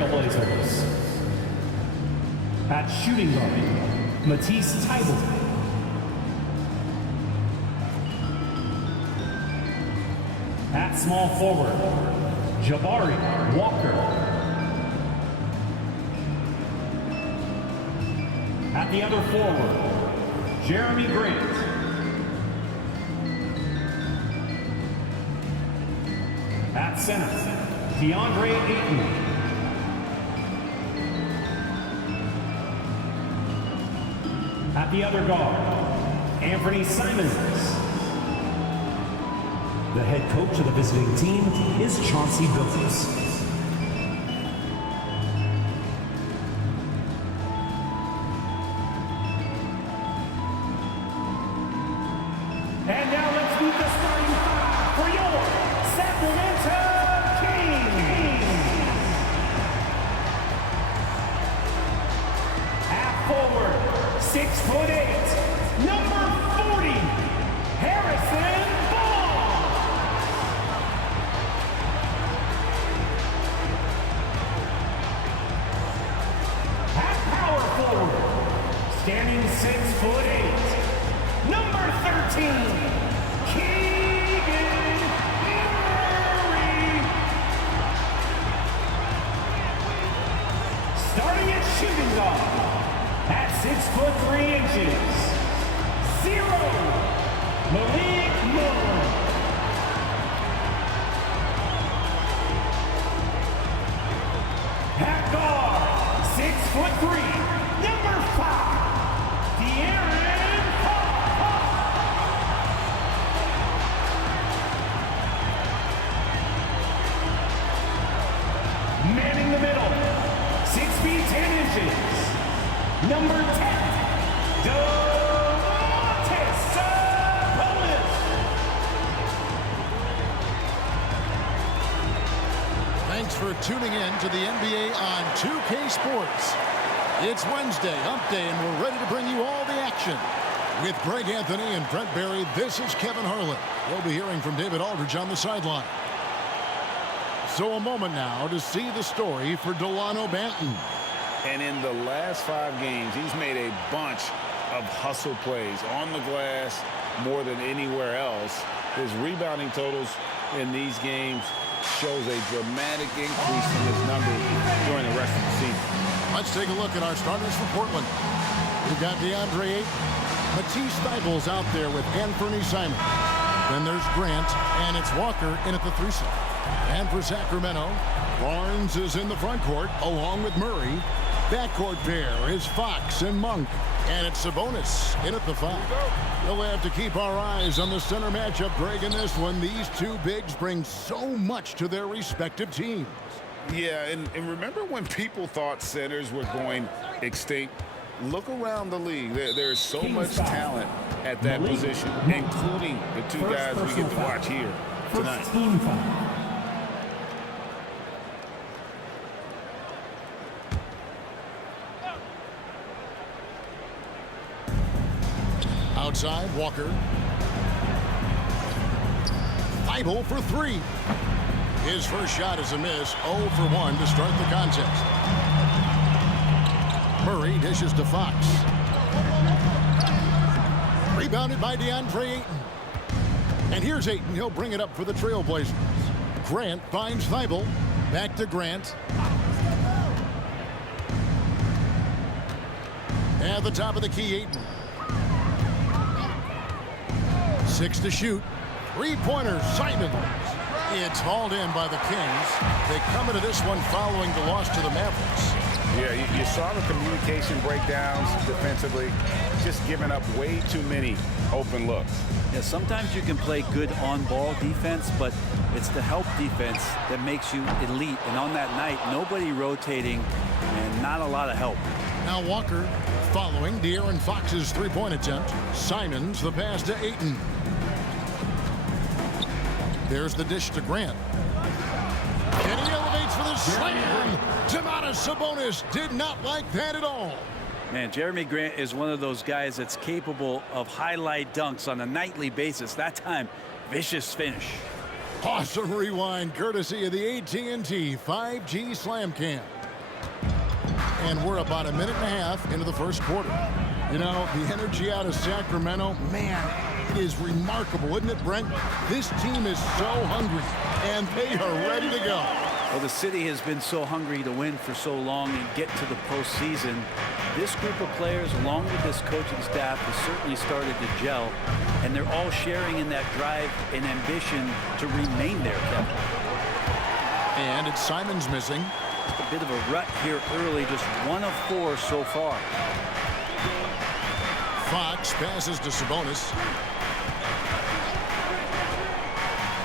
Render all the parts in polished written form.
Trailblazers. At shooting guard, Matisse Thybulle. At small forward, Jabari Walker. At the other forward, Jeremy Grant. At center, DeAndre Ayton. At the other guard, Anthony Simons. The head coach of the visiting team is Chauncey Billups. And now let's meet the starting five for your Sacramento Kings. At forward, 6'8", number 40, Harrison Ball. At power forward, standing 6'8", number 13, Keegan Murray. Starting at shooting guard, at 6'3", 0, Malik Moore. At guard, 6'3", number 5, De'Aaron Fox. Manning the middle, 6 feet 10 inches, number 10, Thanks for tuning in to the NBA on 2K Sports. It's Wednesday, Hump Day, and we're ready to bring you all the action. With Greg Anthony and Brent Barry, this is Kevin Harlan. We'll be hearing from David Aldridge on the sideline. So a moment now to see the story for Delano Banton. And in the last 5 games, he's made a bunch of hustle plays on the glass more than anywhere else. His rebounding totals in these games shows a dramatic increase in his numbers during the rest of the season. Let's take a look at our starters for Portland. We've got DeAndre Ayton. Matisse Thybulle's out there with Anthony Simons. Then there's Grant, and it's Walker in at the 3 slot. And for Sacramento, Barnes is in the front court along with Murray. Backcourt pair is Fox and Monk. And it's Sabonis in at the 5. We'll have to keep our eyes on the center matchup, Greg, in this one. These two bigs bring so much to their respective teams. Yeah, and remember when people thought centers were going extinct? Look around the league. There's so much talent at that position, including the 2 guys we get to watch here tonight. Outside, Walker. Thybulle for 3. His first shot is a miss. 0 for 1 to start the contest. Murray dishes to Fox. Rebounded by DeAndre Ayton. And here's Ayton. He'll bring it up for the Trailblazers. Grant finds Thybulle. Back to Grant. At the top of the key, Ayton. 6 to shoot. 3-pointer, Simons. It's hauled in by the Kings. They come into this one following the loss to the Mavericks. Yeah, you saw the communication breakdowns defensively, just giving up way too many open looks. Yeah, sometimes you can play good on-ball defense, but it's the help defense that makes you elite. And on that night, nobody rotating and not a lot of help. Now Walker following De'Aaron Fox's 3-point attempt. Simons the pass to Ayton. There's the dish to Grant. And he elevates for the slam. Domantas Sabonis did not like that at all. Man, Jeremy Grant is one of those guys that's capable of highlight dunks on a nightly basis. That time, vicious finish. Awesome rewind courtesy of the AT&T 5G Slam Cam. And we're about a minute and a half into the first quarter. You know, the energy out of Sacramento, man, it is remarkable, isn't it, Brent? This team is so hungry, and they are ready to go. Well, the city has been so hungry to win for so long and get to the postseason. This group of players, along with this coaching staff, has certainly started to gel, and they're all sharing in that drive and ambition to remain there, Kevin. And it's Simons missing. A bit of a rut here early, just 1 of 4 so far. Fox passes to Sabonis.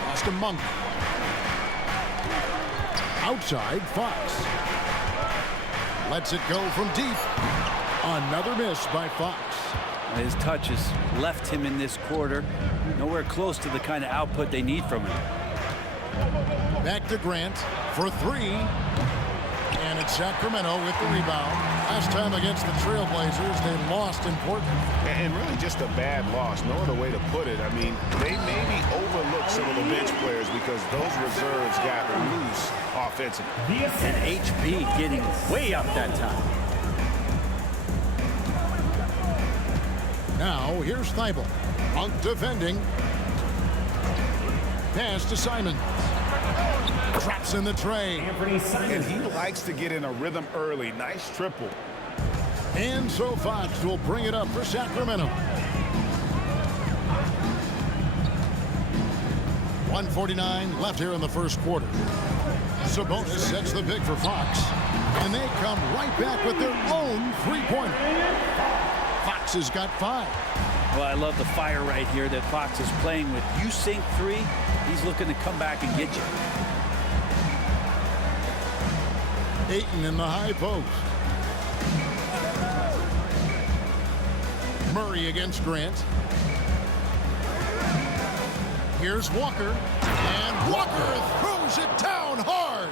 Pass to Monk. Outside, Fox. Lets it go from deep. Another miss by Fox. His touch has left him in this quarter. Nowhere close to the kind of output they need from him. Back to Grant for 3. And it's Sacramento with the rebound. Last time against the Trailblazers, they lost in Portland. And really just a bad loss. No other way to put it. I mean, they maybe overlooked some of the bench players because those reserves got loose offensively. And HB getting way up that time. Now, here's Thibault. Monk defending. Pass to Simons. Traps in the tray. And he likes to get in a rhythm early. Nice triple. And so Fox will bring it up for Sacramento. 1:49 left here in the first quarter. Sabonis sets the pick for Fox. And they come right back with their own three-pointer. Fox has got 5. Well, I love the fire right here that Fox is playing with. You sink 3, he's looking to come back and get you. Ayton in the high post. Murray against Grant. Here's Walker. And Walker throws it down hard.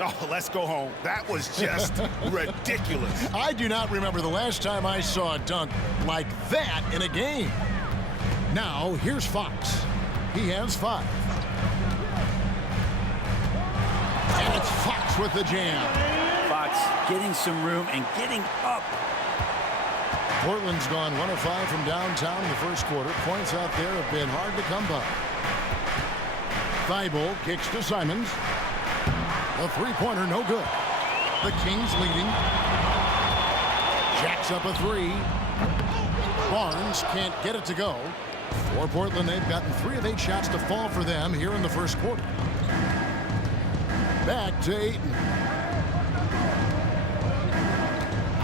Oh, let's go home. That was just ridiculous. I do not remember the last time I saw a dunk like that in a game. Now, here's Fox. He has 5. And it's Fox with the jam. Fox getting some room and getting up. Portland's gone 1 of 5 from downtown in the first quarter. Points out there have been hard to come by. Thibault kicks to Simons. A three-pointer, no good. The Kings leading. Jacks up a 3. Barnes can't get it to go. For Portland, they've gotten 3 of 8 shots to fall for them here in the first quarter. Back to Ayton.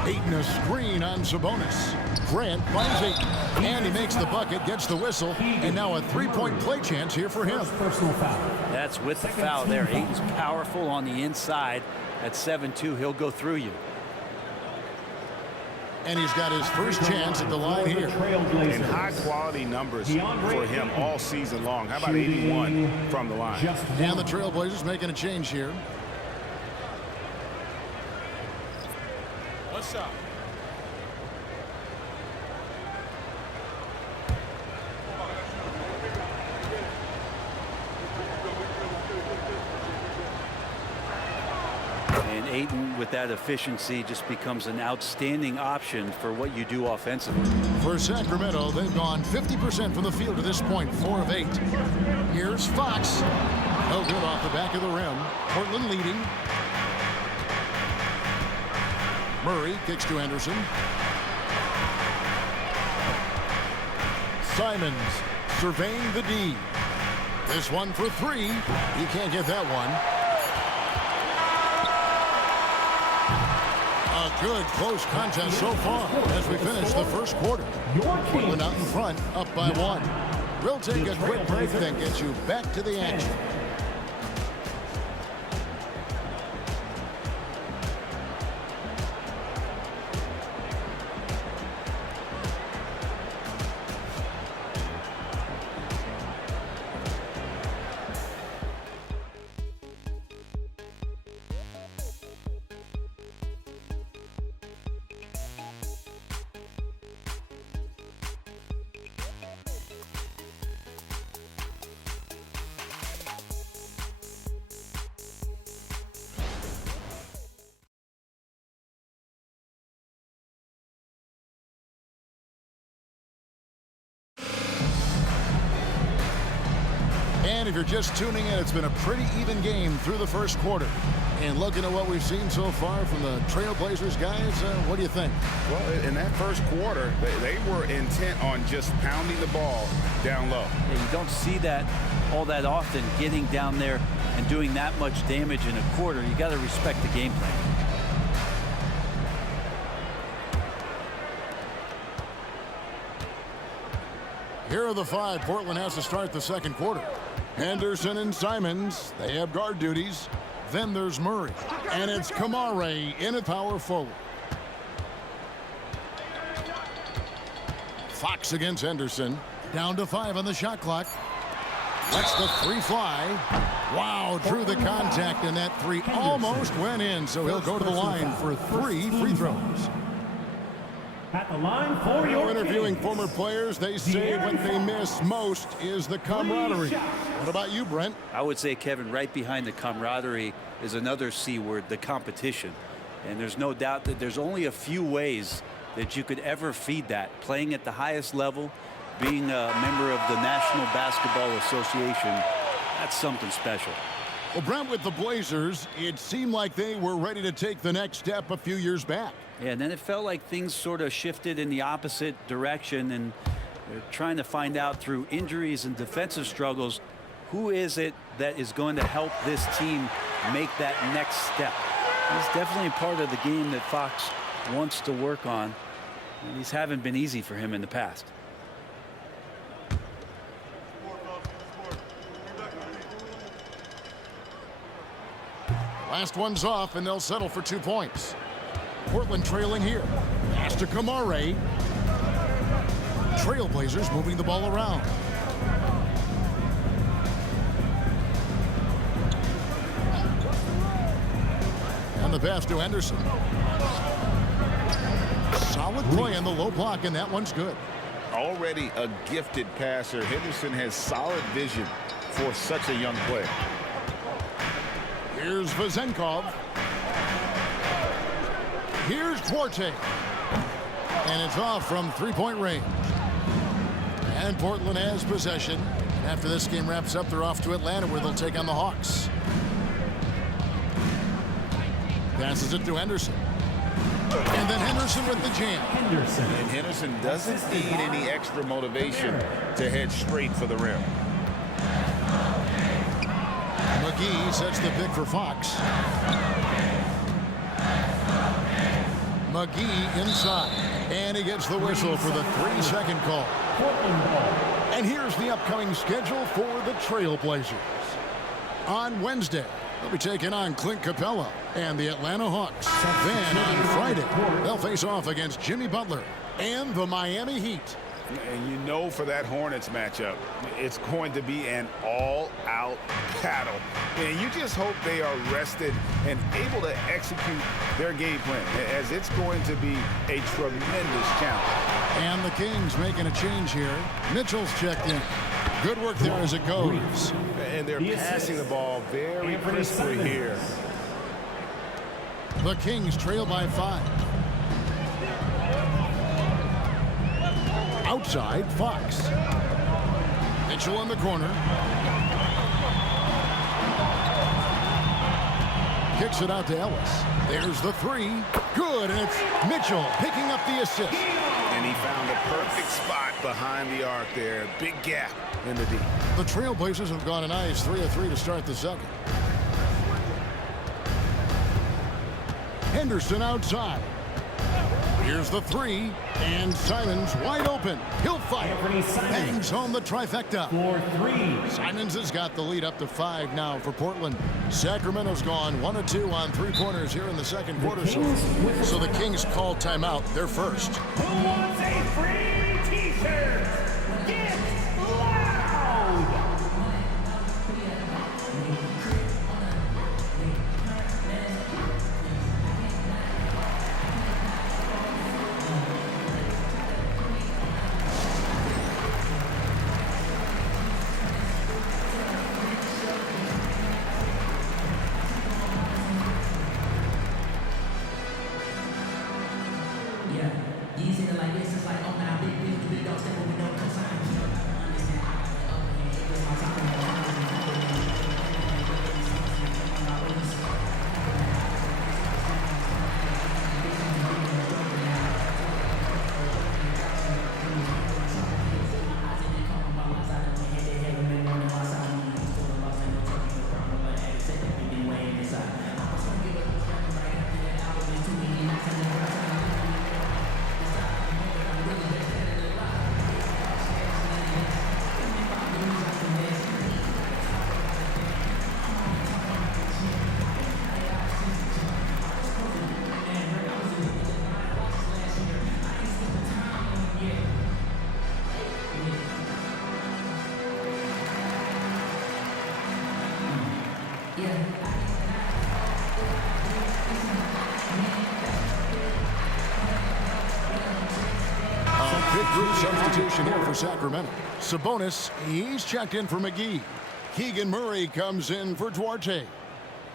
Ayton a screen on Sabonis. Grant finds Ayton. And he makes the bucket, gets the whistle, and now a 3-point play chance here for him. Personal foul. That's with the foul there. Ayton's powerful on the inside. At 7-2, he'll go through you. And he's got his first chance at the line here. And high-quality numbers for him all season long. How about 81 from the line? And the Trailblazers making a change here. What's up? And Ayton, with that efficiency, just becomes an outstanding option for what you do offensively. For Sacramento, they've gone 50% from the field to this point, 4 of 8. Here's Fox. No good off the back of the rim. Portland leading. Murray kicks to Anderson. Simons surveying the D. This one for 3. He can't get that one. A good close contest so far as we finish the first quarter. Portland out in front, up by 1. We'll take a quick break, then get you back to the action. And if you're just tuning in, it's been a pretty even game through the first quarter. And looking at what we've seen so far from the Trailblazers guys, what do you think? Well, in that first quarter, they were intent on just pounding the ball down low. Yeah, you don't see that all that often, getting down there and doing that much damage in a quarter. You got to respect the game plan. Here are the five Portland has to start the second quarter. Henderson and Simons, they have guard duties. Then there's Murray. And it's Kamare in at power forward. Fox against Henderson. Down to 5 on the shot clock. Lets the 3 fly. Wow, drew the contact, and that 3 almost went in, so he'll go to the line for 3 free throws. At the line for your Interviewing Kings, former players, they say what they miss most is the camaraderie. What about you, Brent? I would say, Kevin, right behind the camaraderie is another C word, the competition. And there's no doubt that there's only a few ways that you could ever feed that. Playing at the highest level, being a member of the National Basketball Association, that's something special. Well, Brent, with the Blazers, it seemed like they were ready to take the next step a few years back. Yeah, and then it felt like things sort of shifted in the opposite direction, and they're trying to find out through injuries and defensive struggles, who is it that is going to help this team make that next step. He's definitely a part of the game that Fox wants to work on, and these haven't been easy for him in the past. Last one's off, and they'll settle for 2 points. Portland trailing here. Pass to Kamare. Trailblazers moving the ball around. And the pass to Henderson. Solid play in the low block, and that one's good. Already a gifted passer, Henderson has solid vision for such a young player. Here's Vezenkov. Here's Duarte. And it's off from 3-point range. And Portland has possession. After this game wraps up, they're off to Atlanta, where they'll take on the Hawks. Passes it to Henderson. And then Henderson with the jam. And Henderson doesn't need any extra motivation to head straight for the rim. McGee sets the pick for Fox. McGee inside. And he gets the whistle for the 3-second call. And here's the upcoming schedule for the Trailblazers. On Wednesday, they'll be taking on Clint Capella and the Atlanta Hawks. Then on Friday, they'll face off against Jimmy Butler and the Miami Heat. And you know, for that Hornets matchup, it's going to be an all-out battle. And you just hope they are rested and able to execute their game plan, as it's going to be a tremendous challenge. And the Kings making a change here. Mitchell's checked in. Good work there as it goes. And they're passing the ball very crisply here. The Kings trail by 5. Outside, Fox. Mitchell in the corner. Kicks it out to Ellis. There's the 3. Good, and it's Mitchell picking up the assist. And he found the perfect spot behind the arc there. Big gap in the D. The Trailblazers have gone a nice 3 of 3 to start the second. Henderson outside. Here's the 3, and Simons wide open. He'll fire. Bangs home the trifecta. For 3. Simons has got the lead up to 5 now for Portland. Sacramento's gone 1 of 2 on 3-pointers here in the second quarter. So the Kings call timeout. They're first. Who wants a free T-shirt? Get loud! Group substitution here for Sacramento. Sabonis, he's checked in for McGee. Keegan Murray comes in for Duarte.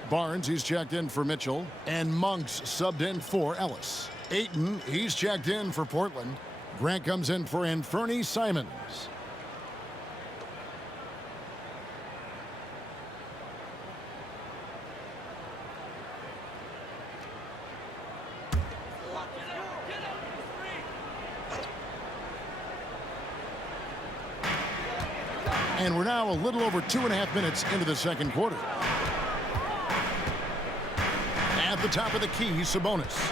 Barnes, he's checked in for Mitchell. And Monk's subbed in for Ellis. Ayton, he's checked in for Portland. Grant comes in for Anthony Simons. And we're now a little over 2.5 minutes into the second quarter. At the top of the key, Sabonis.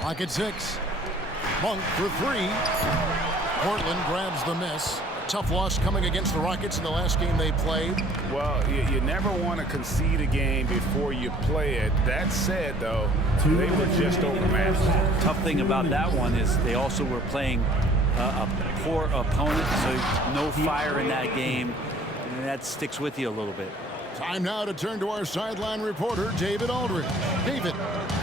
Clock at 6. Monk for 3. Portland grabs the miss. Tough loss coming against the Rockets in the last game they played. Well, you never want to concede a game before you play it. That said, though, they were just overmatched. Tough thing about that one is they also were playing a poor opponent, so no fire in that game, and that sticks with you a little bit. Time now to turn to our sideline reporter, David Aldridge. David.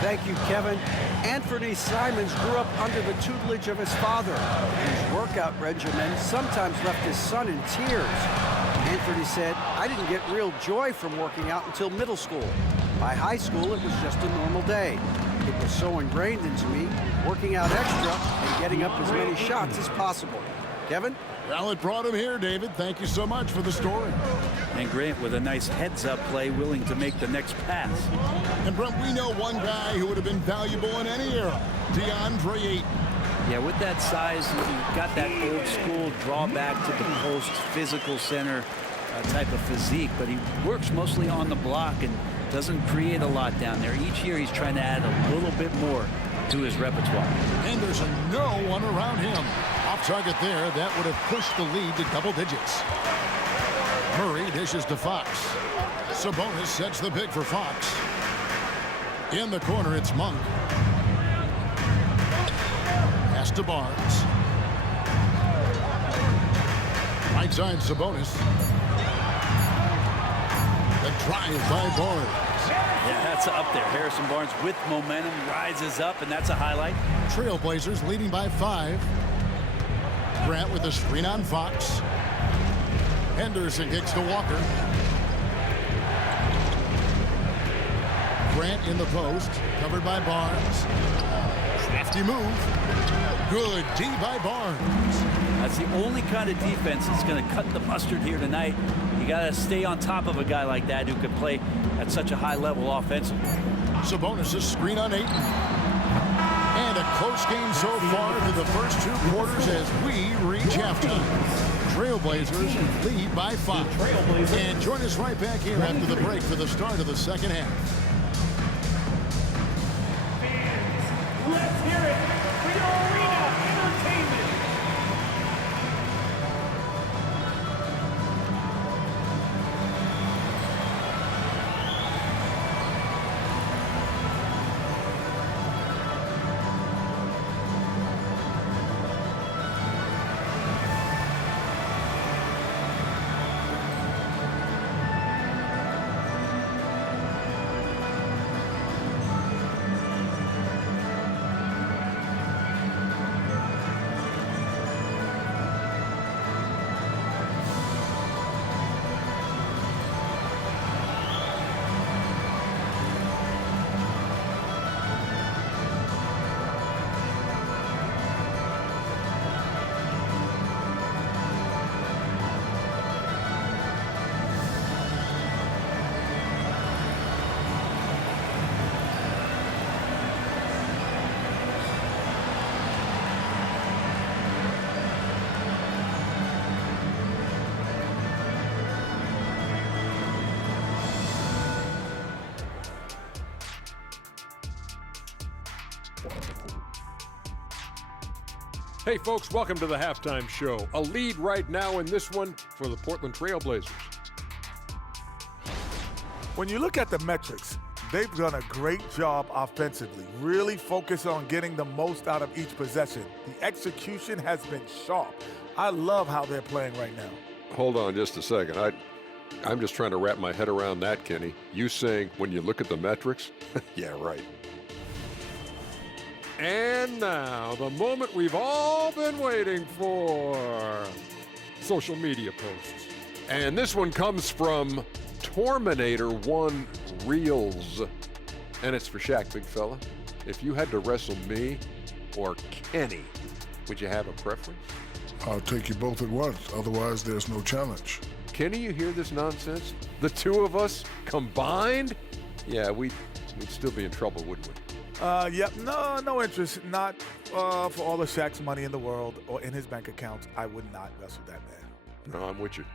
Thank you, Kevin. Anthony Simons grew up under the tutelage of his father, whose workout regimen sometimes left his son in tears. Anthony said, "I didn't get real joy from working out until middle school. By high school, it was just a normal day. It was so ingrained into me, working out extra and getting up as many shots as possible." Kevin? Well, it brought him here, David. Thank you so much for the story. And Grant with a nice heads-up play, willing to make the next pass. And Brent, we know one guy who would have been valuable in any era, DeAndre Ayton. Yeah, with that size, you've got that old school drawback to the post, physical center type of physique, but he works mostly on the block and doesn't create a lot down there. Each year he's trying to add a little bit more to his repertoire. And there's no one around him. Off target there, that would have pushed the lead to double digits. Murray dishes to Fox. Sabonis sets the pick for Fox. In the corner, it's Monk. Pass to Barnes. Right side, Sabonis. The drive by Barnes. Yeah, that's up there. Harrison Barnes with momentum rises up, and that's a highlight. Trailblazers leading by 5. Grant with a screen on Fox. Henderson kicks to Walker. Grant in the post, covered by Barnes. Crafty move. Good D by Barnes. That's the only kind of defense that's going to cut the mustard here tonight. You got to stay on top of a guy like that who can play at such a high level offensively. Sabonis' screen on Ayton. And a close game so far through the first 2 quarters as we reach halftime. Trailblazers lead by 5. And join us right back here after the break for the start of the second half. Let's hear it for your arena entertainment. Hey folks, welcome to the halftime show. A lead right now in this one for the Portland Trailblazers. When you look at the metrics, they've done a great job offensively, really focused on getting the most out of each possession. The execution has been sharp. I love how they're playing right now. Hold on just a second. I'm just trying to wrap my head around that, Kenny. You saying when you look at the metrics? Yeah, right. And now, the moment we've all been waiting for. Social media posts. And this one comes from Torminator1 Reels. And it's for Shaq, big fella. If you had to wrestle me or Kenny, would you have a preference? I'll take you both at once. Otherwise, there's no challenge. Kenny, you hear this nonsense? The two of us combined? Yeah, we'd still be in trouble, wouldn't we? Yep, no interest. Not for all the Shaq's money in the world or in his bank account. I would not wrestle that man. No, I'm with you.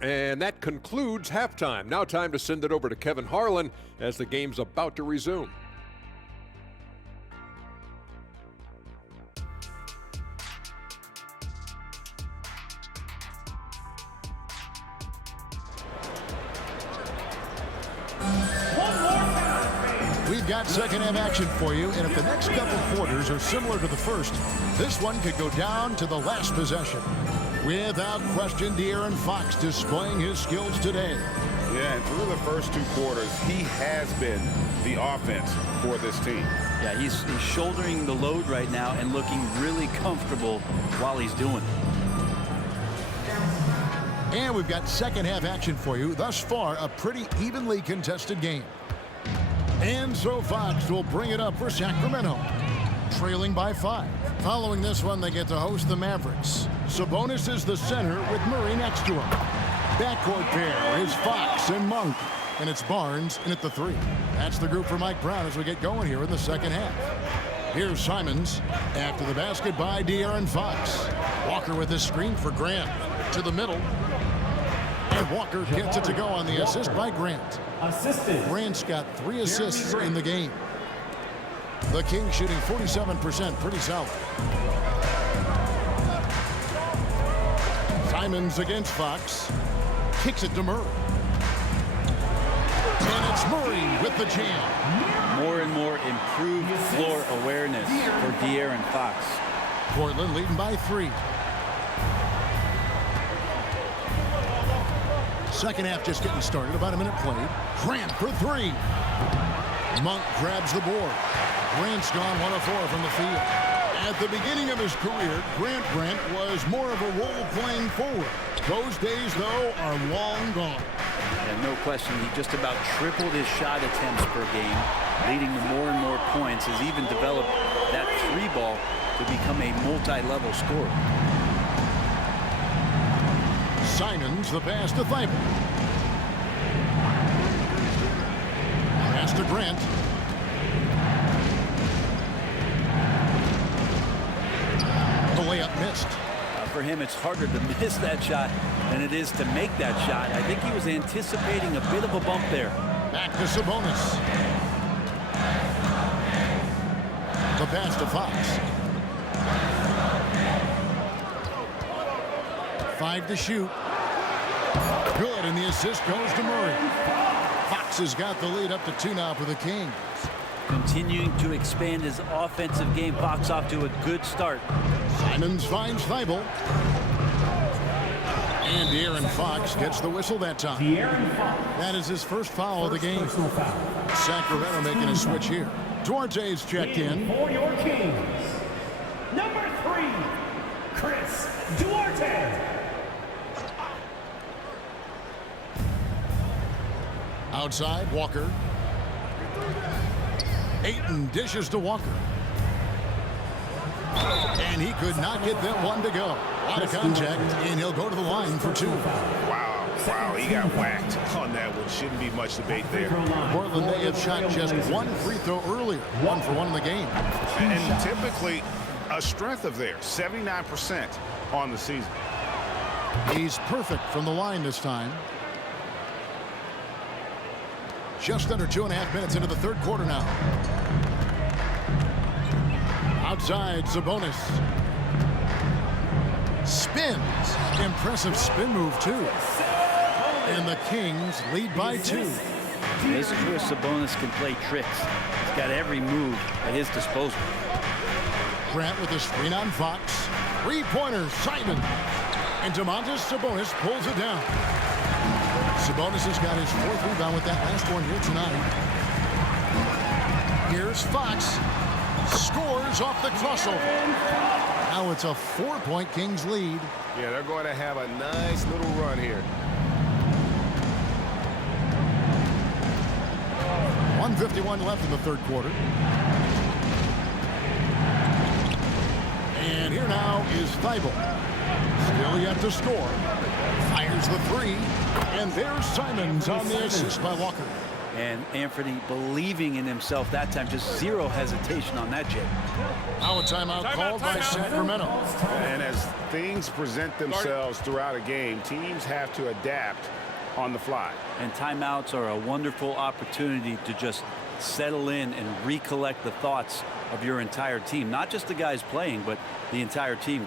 And that concludes halftime. Now time to send it over to Kevin Harlan as the game's about to resume. We've got second half action for you, and if the next couple quarters are similar to the first, this one could go down to the last possession. Without question, De'Aaron Fox displaying his skills today. Yeah, and through the first two quarters, he has been the offense for this team. Yeah, he's shouldering the load right now and looking really comfortable while he's doing it. And we've got second half action for you. Thus far, a pretty evenly contested game. And so Fox will bring it up for Sacramento, trailing by 5. Following this one, they get to host the Mavericks. Sabonis is the center with Murray next to him. Backcourt pair is Fox and Monk, and it's Barnes in at the 3. That's the group for Mike Brown as we get going here in the second half. Here's Simons after the basket by De'Aaron Fox. Walker with his screen for Grant to the middle. And Walker gets it to go on the assist by Grant. Grant's got 3 assists in the game. The Kings shooting 47%, pretty solid. Simons against Fox. Kicks it to Murray. And it's Murray with the jam. More and more improved floor awareness for De'Aaron Fox. Portland leading by 3. Second half just getting started. About a minute played. Grant for 3. Monk grabs the board. Grant's gone 1 of 4 from the field. At the beginning of his career, Grant was more of a role-playing forward. Those days, though, are long gone. And no question, he just about tripled his shot attempts per game, leading to more and more points. Has even developed that 3-ball to become a multi-level scorer. Simons, the pass to Thibault. Pass to Grant. The layup missed. For him, it's harder to miss that shot than it is to make that shot. I think he was anticipating a bit of a bump there. Back to Sabonis. The pass to Fox. 5 to shoot. Good, and the assist goes to Murray. Fox has got the lead up to 2 now for the Kings. Continuing to expand his offensive game. Fox off to a good start. Simons finds Thibault. And De'Aaron Fox gets the whistle that time. That is his first foul of the game. Sacramento making a switch here. Duarte's checked in. For your Kings, number 3, Chris Duarte. Outside, Walker. Ayton dishes to Walker. And he could not get that one to go. Out of contact, and he'll go to the line for 2. Wow, he got whacked on that one. Shouldn't be much debate there. Portland, they have shot just 1 free throw earlier. 1 for 1 in the game. And typically a strength of theirs, 79% on the season. He's perfect from the line this time. Just under 2.5 minutes into the third quarter now. Outside, Sabonis. Spins. Impressive spin move, too. And the Kings lead by 2. This is where Sabonis can play tricks. He's got every move at his disposal. Grant with a screen on Fox. 3-pointer, Simon. And Domantas Sabonis pulls it down. Sabonis has got his 4th rebound with that last one here tonight. Here's Fox. Scores off the crossover. Now it's a 4-point Kings lead. Yeah, they're going to have a nice little run here. 1:51 left in the third quarter. And here now is Thibault. Still yet to score. Fires the three. And there's Simons on the assist by Walker. And Anthony believing in himself that time. Just zero hesitation on that, Jay. Now a timeout called by Sacramento. And as things present themselves throughout a game, teams have to adapt on the fly. And timeouts are a wonderful opportunity to just settle in and recollect the thoughts of your entire team. Not just the guys playing, but the entire team.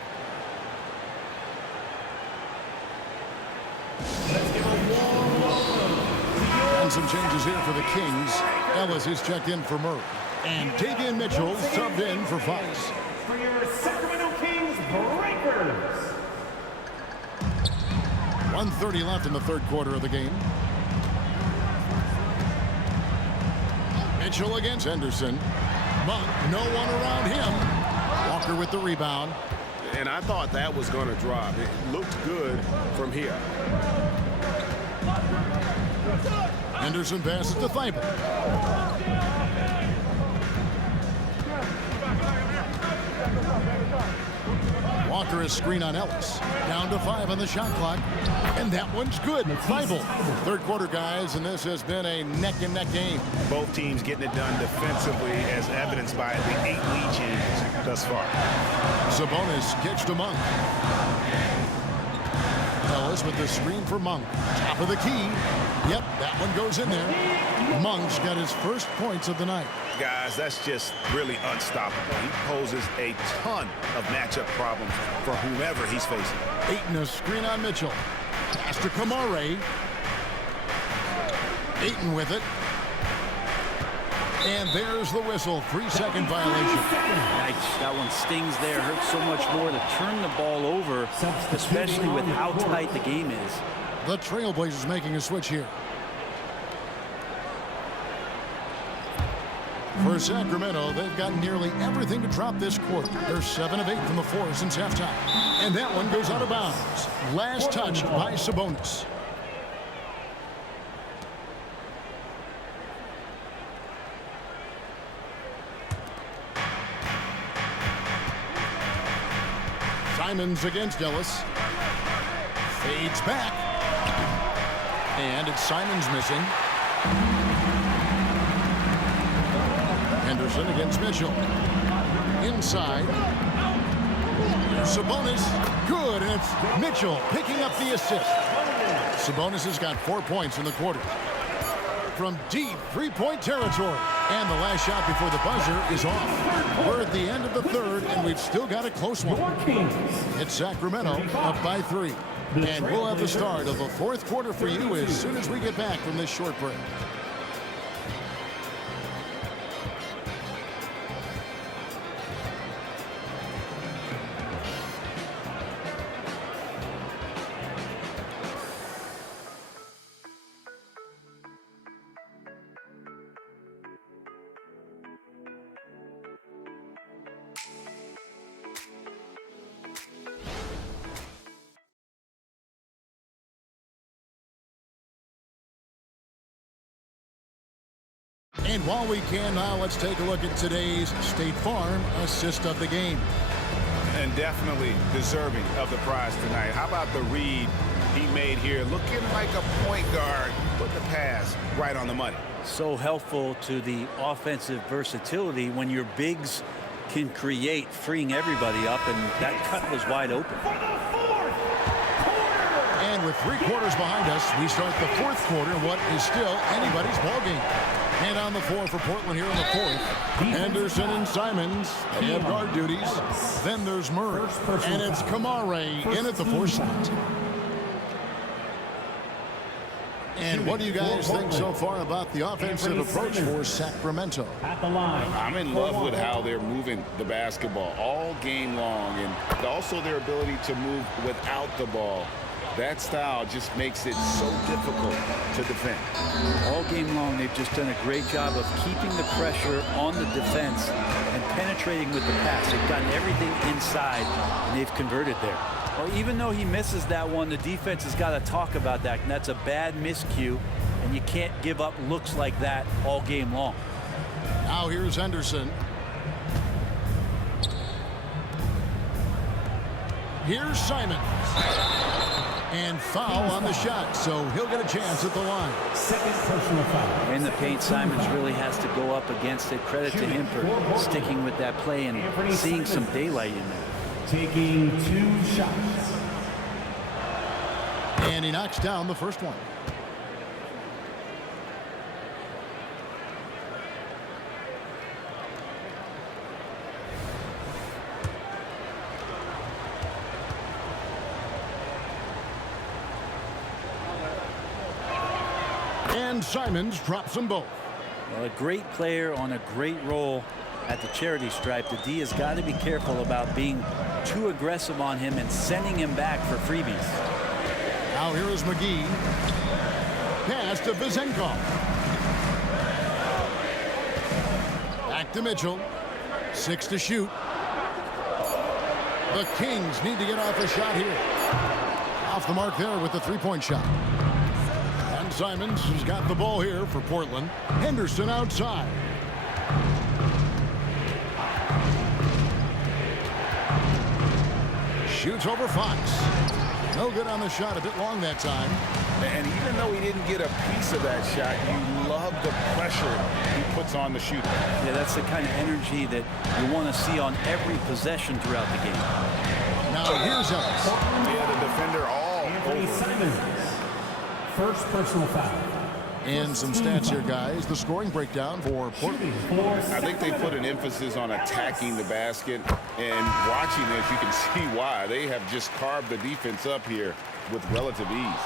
And some changes here for the Kings. Ellis is checked in for Murray. And Davian Mitchell subbed in for Fox. For your Sacramento Kings breakers. 1:30 left in the third quarter of the game. Mitchell against Henderson. Monk, no one around him. Walker with the rebound. And I thought that was going to drop. It looked good from here. Henderson passes to Thibault. Walker is screen on Ellis. Down to 5 on the shot clock. And that one's good. Thibault. Third quarter, guys, and this has been a neck-and-neck game. Both teams getting it done defensively, as evidenced by the 8 lead changes thus far. Sabonis kicks to Monk. Ellis with the screen for Monk. Top of the key. Yep, that one goes in there. Monk's got his first points of the night. Guys, that's just really unstoppable. He poses a ton of matchup problems for whomever he's facing. Ayton a screen on Mitchell. Pass to Kamare. Ayton with it. And there's the whistle. 3-second violation. Yikes, that one stings there. Hurts so much more to turn the ball over, especially with how tight the game is. The Trailblazers making a switch here. For Sacramento, they've got nearly everything to drop this quarter. They're 7 of 8 from the floor since halftime. And that one goes out of bounds. Last touched by Sabonis. Simons against Ellis. Fades back. And it's Simons missing. Henderson against Mitchell. Inside. Sabonis. Good, and it's Mitchell picking up the assist. Sabonis has got 4 points in the quarter. From deep three-point territory. And the last shot before the buzzer is off. We're at the end of the third, and we've still got a close one. It's Sacramento up by 3. And we'll have the start of the fourth quarter for you as soon as we get back from this short break. And while we can now, let's take a look at today's State Farm assist of the game. And definitely deserving of the prize tonight. How about the read he made here? Looking like a point guard. Put the pass right on the money. So helpful to the offensive versatility when your bigs can create, freeing everybody up, and that cut was wide open. And with 3 quarters behind us, we start the fourth quarter in what is still anybody's ballgame. And on the floor for Portland here in the fourth, Henderson and Simons have guard duties. Then there's Murray, and it's Kamare in at the 4 slot. And what do you guys think so far about the offensive approach for Sacramento? I'm in love with how they're moving the basketball all game long, and also their ability to move without the ball. That style just makes it so difficult to defend. All game long, they've just done a great job of keeping the pressure on the defense and penetrating with the pass. They've gotten everything inside, and they've converted there. Well, even though he misses that one, the defense has got to talk about that, and that's a bad miscue, and you can't give up looks like that all game long. Now here's Henderson. Here's Simons. And foul on the shot, so he'll get a chance at the line. Second personal foul. In the paint, Simons really has to go up against it. Credit to him for sticking with that play and seeing some daylight in there. Taking 2 shots. And he knocks down the first one. And Simons drops them both. Well, a great player on a great role at the charity stripe. The D has got to be careful about being too aggressive on him and sending him back for freebies. Now here is McGee. Pass to Vizenkov. Back to Mitchell. 6 to shoot. The Kings need to get off a shot here. Off the mark there with the three-point shot. And Simons has got the ball here for Portland. Henderson outside. Shoots over Fox. No good on the shot. A bit long that time. And even though he didn't get a piece of that shot, you love the pressure he puts on the shooter. Yeah, that's the kind of energy that you want to see on every possession throughout the game. Now here's Ellis. Yeah, the defender all Anthony over. Simons. First personal foul. And some stats here, guys. The scoring breakdown for Portland. I think they put an emphasis on attacking the basket, and watching this, you can see why. They have just carved the defense up here with relative ease.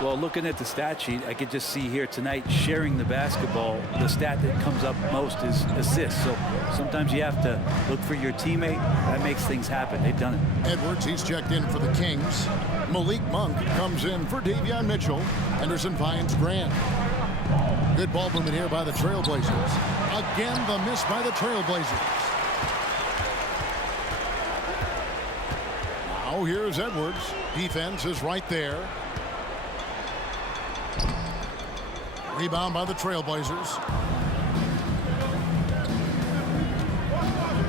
Well, looking at the stat sheet, I could just see here tonight sharing the basketball. The stat that comes up most is assists. So sometimes you have to look for your teammate. That makes things happen. They've done it. Edwards, he's checked in for the Kings. Malik Monk comes in for Davion Mitchell. Henderson finds Grant. Good ball movement here by the Trailblazers. Again, the miss by the Trailblazers. Now here's Edwards. Defense is right there. Rebound by the Trailblazers.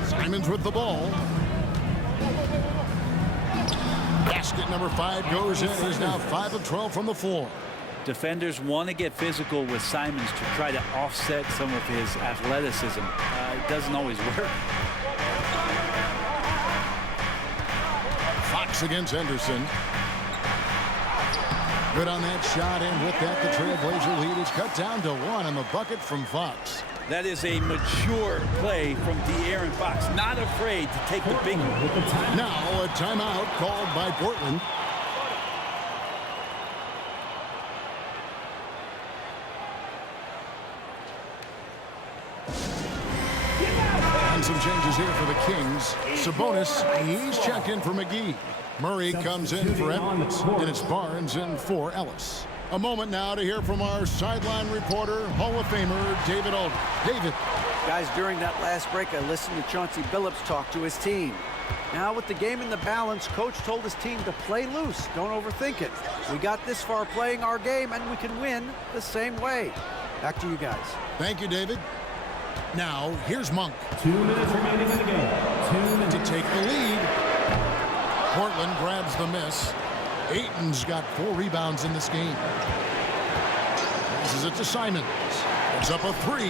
Simons with the ball. Basket number 5 goes in. He's now 5 of 12 from the floor. Defenders want to get physical with Simons to try to offset some of his athleticism. It doesn't always work. Fox against Henderson. Good on that shot, and with that, the Trailblazer lead is cut down to 1 on the bucket from Fox. That is a mature play from De'Aaron Fox. Not afraid to take the big one. Now a timeout called by Portland. And some changes here for the Kings. Sabonis, he's checked in for McGee. Murray comes in for Edwards, and it's Barnes in for Ellis. A moment now to hear from our sideline reporter, Hall of Famer David Aldridge. David. Guys, during that last break, I listened to Chauncey Billups talk to his team. Now with the game in the balance, coach told his team to play loose. Don't overthink it. We got this far playing our game, and we can win the same way. Back to you guys. Thank you, David. Now, here's Monk. 2 minutes remaining in the game. 2 minutes. To take the lead. Portland grabs the miss. Ayton's got 4 rebounds in this game. Passes it to Simons. It's up a 3.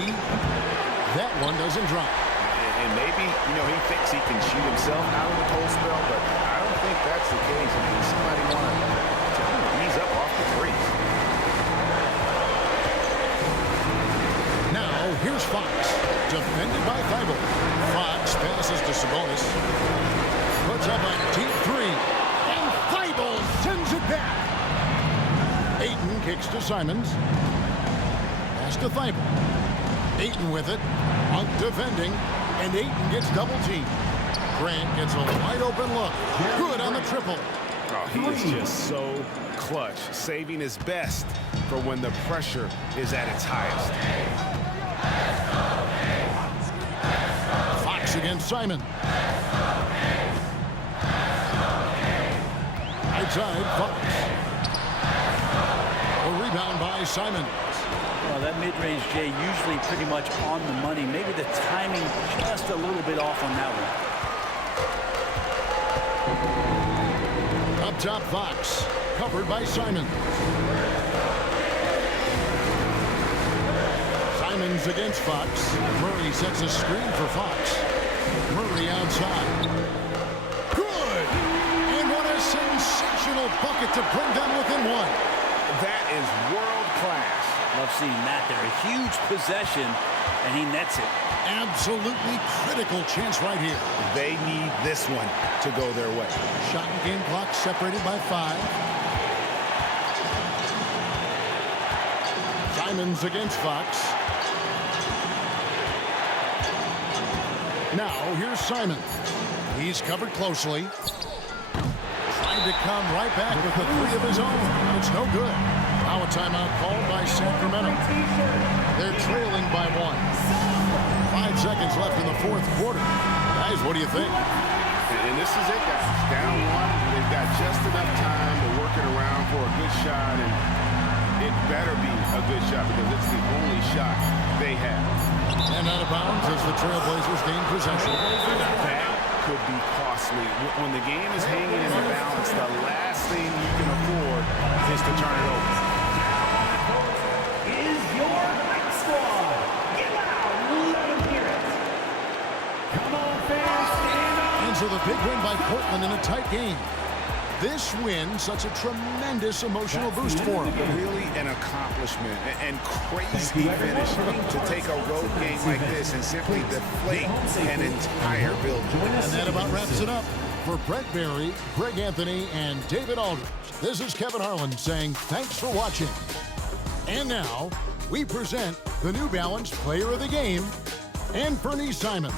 That one doesn't drop. And maybe, he thinks he can shoot himself out of the cold spell, but I don't think that's the case. I mean, somebody want to ease up off the threes. Now, here's Fox. Defended by Thibault. Fox passes to Sabonis. Puts up a deep 3. And Thibault sends it back. Ayton kicks to Simons. Pass to Thibault. Ayton with it. Monk defending. And Ayton gets double teamed. Grant gets a wide open look. Good on the triple. Oh, he is just so clutch, saving his best for when the pressure is at its highest. Fox against Simon. Outside, Fox. A rebound by Simon. Well, that mid-range, Jay, usually pretty much on the money. Maybe the timing just a little bit off on that one. Up top, Fox. Covered by Simon. Simons against Fox. Murray sets a screen for Fox. Murray outside. Good! And what a sensational bucket to bring them within one. That is world class. Love seeing that there. A huge possession, and he nets it. Absolutely critical chance right here. They need this one to go their way. Shot and game clock separated by 5. Simons against Fox. Now, here's Simon. He's covered closely. Trying to come right back with the 3 of his own. It's no good. Now a timeout called by Sacramento. They're trailing by 1. 5 seconds left in the 4th quarter. Guys, what do you think? And this is it, guys. Down 1. They've got just enough time to work it around for a good shot, and it better be a good shot because it's the only shot they have. And out of bounds as the Trailblazers gain possession. That could be costly. When the game is hanging in the balance, the last thing you can afford is to turn it over. Is your hype squad. Get loud. Let them hear it. Come on, fans. Stand up. And so the big win by Portland in a tight game. This win, such a tremendous emotional boost for them. Really an accomplishment and crazy finish to take a road game like this and simply deflate an entire building. And that about wraps it up. For Brett Berry, Greg Anthony, and David Aldridge, this is Kevin Harlan saying thanks for watching. And now, we present the New Balance Player of the Game, Anthony Simon.